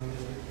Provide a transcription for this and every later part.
Thank you.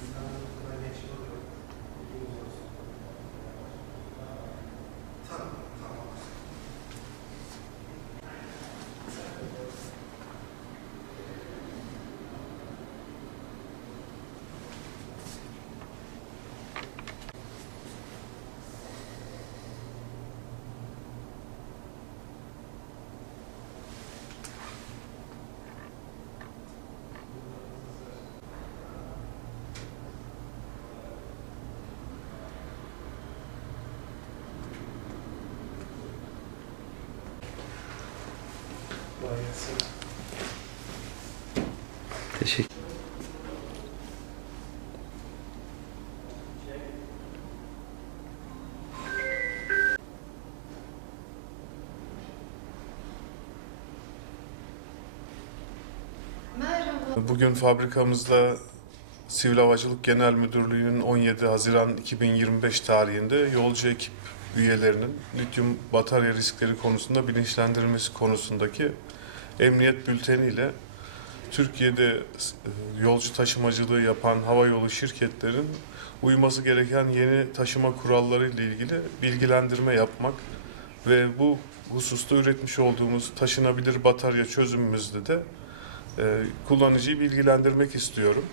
Teşekkür. Merhaba. Bugün fabrikamızda Sivil Havacılık Genel Müdürlüğü'nün 17 Haziran 2025 tarihinde yolcu ekip üyelerinin lityum batarya riskleri konusunda bilinçlendirilmesi konusundaki emniyet bülteniyle Türkiye'de e, yolcu taşımacılığı yapan havayolu şirketlerin uyması gereken yeni taşıma kuralları ile ilgili bilgilendirme yapmak ve bu hususta üretmiş olduğumuz taşınabilir batarya çözümümüzde de e, kullanıcıyı bilgilendirmek istiyorum.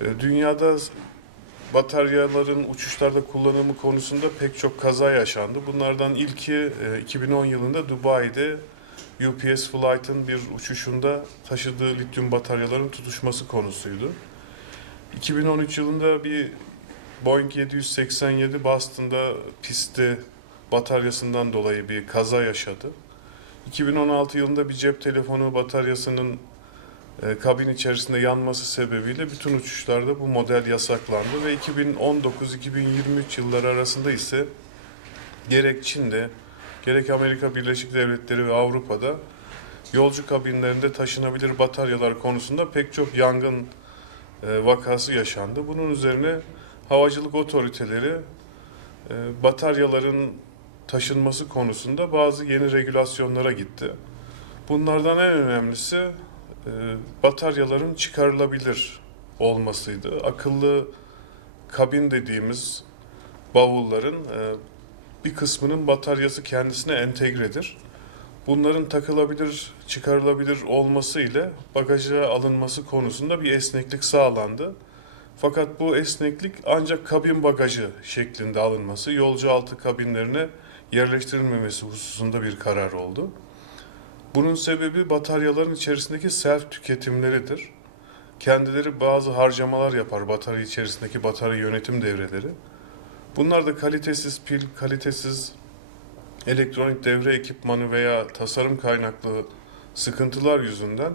E, dünyada bataryaların uçuşlarda kullanımı konusunda pek çok kaza yaşandı. Bunlardan ilki e, 2010 yılında Dubai'de UPS Flight'ın bir uçuşunda taşıdığı lityum bataryaların tutuşması konusuydu. 2013 yılında bir Boeing 787 Boston'da pistte bataryasından dolayı bir kaza yaşadı. 2016 yılında bir cep telefonu bataryasının e, kabin içerisinde yanması sebebiyle bütün uçuşlarda bu model yasaklandı ve 2019-2023 yılları arasında ise gerek Çin'de gerek Amerika Birleşik Devletleri ve Avrupa'da yolcu kabinlerinde taşınabilir bataryalar konusunda pek çok yangın e, vakası yaşandı. Bunun üzerine havacılık otoriteleri e, bataryaların taşınması konusunda bazı yeni regülasyonlara gitti. Bunlardan en önemlisi e, bataryaların çıkarılabilir olmasıydı. Akıllı kabin dediğimiz bavulların bir kısmının bataryası kendisine entegredir. Bunların takılabilir, çıkarılabilir olması ile bagaja alınması konusunda bir esneklik sağlandı. Fakat bu esneklik ancak kabin bagajı şeklinde alınması, yolcu altı kabinlerine yerleştirilmemesi hususunda bir karar oldu. Bunun sebebi bataryaların içerisindeki self tüketimleridir. Kendileri bazı harcamalar yapar batarya içerisindeki batarya yönetim devreleri. Bunlar da kalitesiz pil, kalitesiz elektronik devre ekipmanı veya tasarım kaynaklı sıkıntılar yüzünden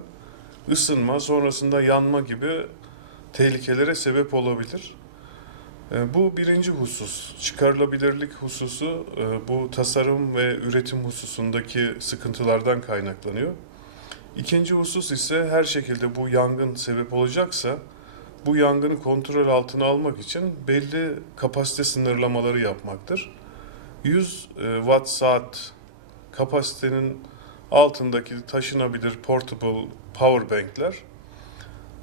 ısınma, sonrasında yanma gibi tehlikelere sebep olabilir. E, Bu birinci husus. Çıkarılabilirlik hususu e, bu tasarım ve üretim hususundaki sıkıntılardan kaynaklanıyor. İkinci husus ise her şekilde bu yangın sebep olacaksa bu yangını kontrol altına almak için belli kapasite sınırlamaları yapmaktır. 100 e, watt saat kapasitenin altındaki taşınabilir portable power bankler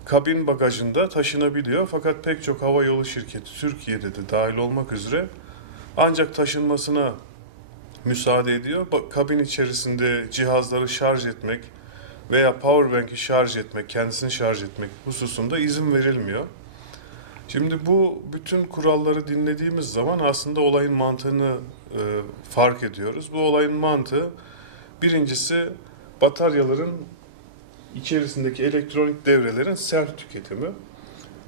kabin bagajında taşınabiliyor fakat pek çok hava yolu şirketi Türkiye'de de dahil olmak üzere ancak taşınmasına müsaade ediyor. Kabin içerisinde cihazları şarj etmek veya powerbank'i şarj etmek, kendisini şarj etmek hususunda izin verilmiyor. Şimdi bu bütün kuralları dinlediğimiz zaman aslında olayın mantığını e, fark ediyoruz. Bu olayın mantığı birincisi bataryaların içerisindeki elektronik devrelerin self tüketimi.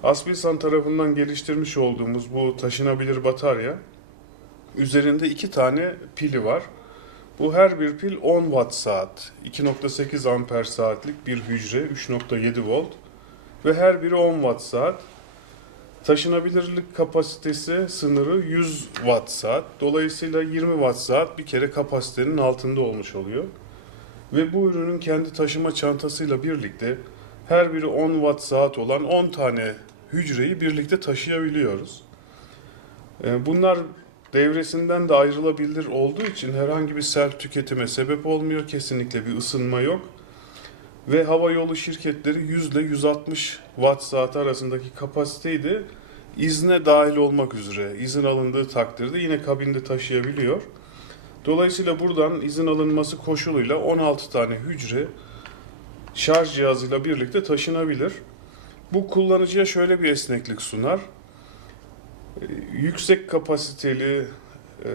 Aspilsan tarafından geliştirmiş olduğumuz bu taşınabilir batarya üzerinde iki tane pili var. Bu her bir pil 10 watt saat, 2.8 amper saatlik bir hücre, 3.7 volt ve her biri 10 watt saat. Taşınabilirlik kapasitesi sınırı 100 watt saat. Dolayısıyla 20 watt saat bir kere kapasitenin altında olmuş oluyor. Ve bu ürünün kendi taşıma çantasıyla birlikte her biri 10 watt saat olan 10 tane hücreyi birlikte taşıyabiliyoruz. Ee, Bunlar devresinden de ayrılabilir olduğu için herhangi bir self tüketime sebep olmuyor. Kesinlikle bir ısınma yok. ve hava yolu şirketleri yüzde 160 watt saat arasındaki kapasiteyi de izne dahil olmak üzere izin alındığı takdirde yine kabinde taşıyabiliyor. Dolayısıyla buradan izin alınması koşuluyla 16 tane hücre şarj cihazıyla birlikte taşınabilir. Bu kullanıcıya şöyle bir esneklik sunar. Yüksek kapasiteli e,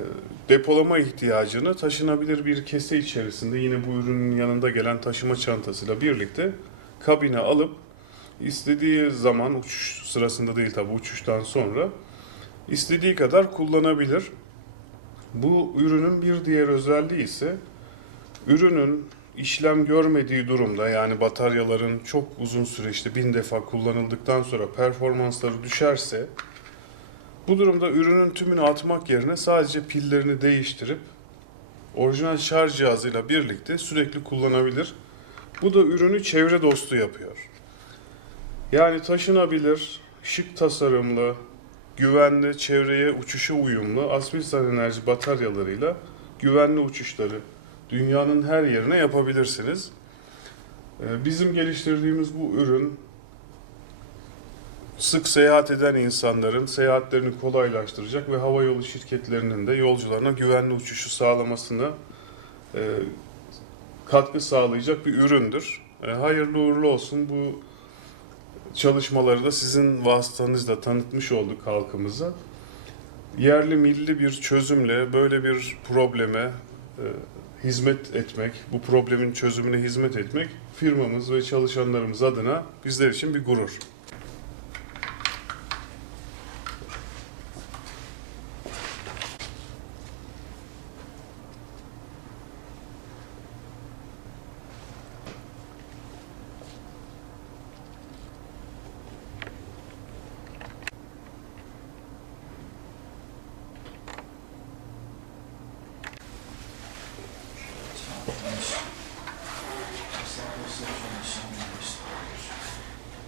depolama ihtiyacını taşınabilir bir kese içerisinde yine bu ürünün yanında gelen taşıma çantasıyla birlikte kabine alıp istediği zaman uçuş sırasında değil tabi uçuştan sonra istediği kadar kullanabilir. Bu ürünün bir diğer özelliği ise ürünün işlem görmediği durumda yani bataryaların çok uzun süre işte bin defa kullanıldıktan sonra performansları düşerse bu durumda ürünün tümünü atmak yerine sadece pillerini değiştirip orijinal şarj cihazıyla birlikte sürekli kullanabilir. Bu da ürünü çevre dostu yapıyor. Yani taşınabilir, şık tasarımlı, güvenli, çevreye uçuşa uyumlu Aselsan enerji bataryalarıyla güvenli uçuşları dünyanın her yerine yapabilirsiniz. Ee, Bizim geliştirdiğimiz bu ürün sık seyahat eden insanların seyahatlerini kolaylaştıracak ve havayolu şirketlerinin de yolcularına güvenli uçuşu sağlamasına e, katkı sağlayacak bir üründür. E, Hayırlı uğurlu olsun bu çalışmaları da sizin vasıtanızla tanıtmış olduk halkımıza. Yerli milli bir çözümle böyle bir probleme e, hizmet etmek, bu problemin çözümüne hizmet etmek firmamız ve çalışanlarımız adına bizler için bir gurur.